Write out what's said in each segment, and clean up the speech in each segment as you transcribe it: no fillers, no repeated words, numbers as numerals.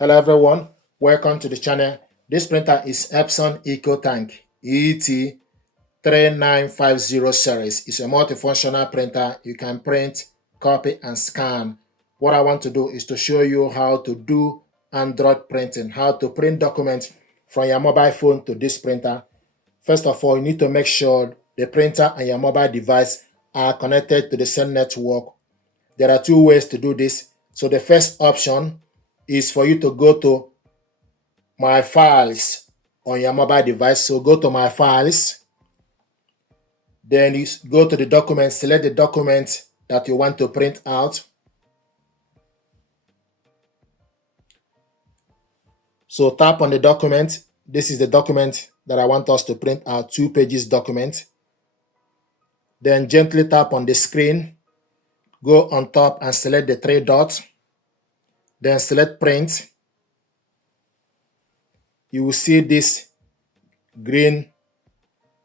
Hello everyone, welcome to the channel. This printer is Epson EcoTank ET-3950 series. It's a multifunctional printer. You can print, copy and scan. What I want to do is to show you how to do Android printing, how to print documents from your mobile phone to this printer. First of all, you need to make sure the printer and your mobile device are connected to the same network. There are two ways to do this. So the first option is for you to go to My Files on your mobile device. So go to My Files. Then you go to the document, select the document that you want to print out. So tap on the document. This is the document that I want us to print out, 2 pages document. Then gently tap on the screen. Go on top and select the 3 dots. Then select print. You will see this green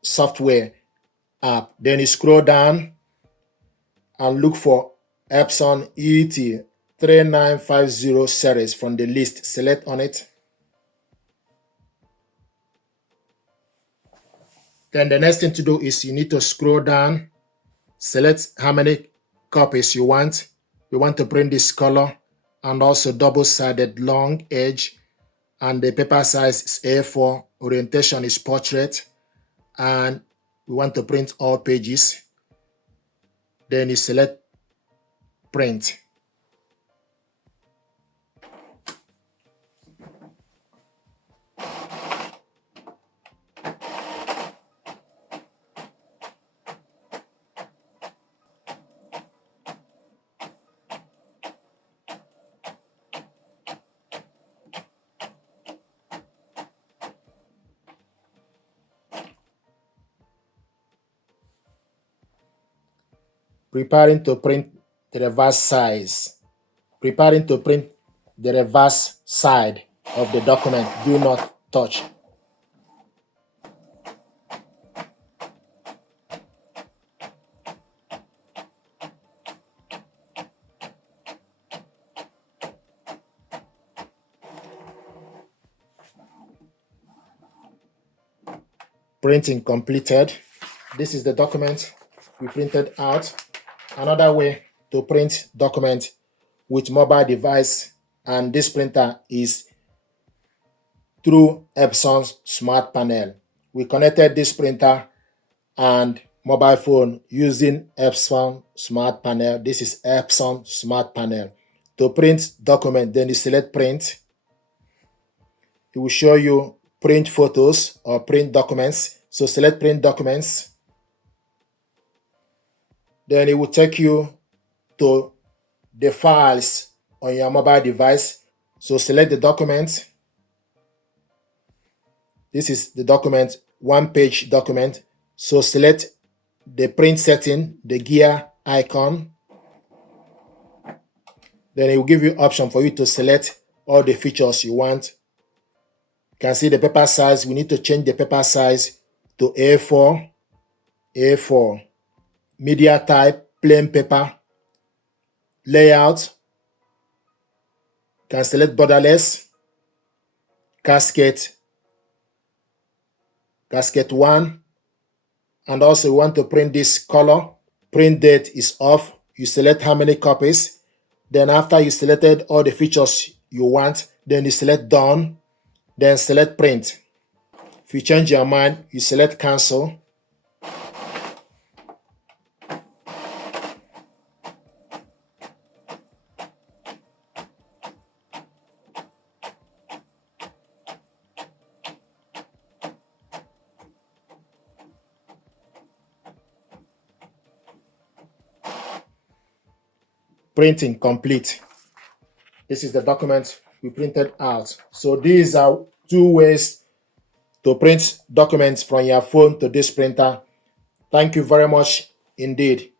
software app. Then you scroll down and look for Epson ET-3950 series from the list. Select on it. Then the next thing to do is you need to scroll down, select how many copies you want. You want to print this color and also double-sided long edge, and the paper size is A4, orientation is portrait, and we want to print all pages. Then you select print. Preparing to print the reverse size. Preparing to print the reverse side of the document. Do not touch. Printing completed. This is the document we printed out. Another way to print document with mobile device and this printer is through Epson's smart panel. We connected this printer and mobile phone using Epson smart panel. This is Epson smart panel. To print document, then you select print. It will show you print photos or print documents. So select print documents. Then it will take you to the files on your mobile device. So select the document. This is the document, 1-page document. So select the print setting, the gear icon. Then it will give you option for you to select all the features you want. You can see the paper size. We need to change the paper size to A4. A4. Media type, plain paper. Layout. Can select borderless. Casket 1. And also we want to print this color. Print date is off. You select how many copies. Then after you selected all the features you want, then you select done. Then select print. If you change your mind, you select cancel. Printing complete. This is the document we printed out. So these are 2 ways to print documents from your phone to this printer. Thank you very much indeed.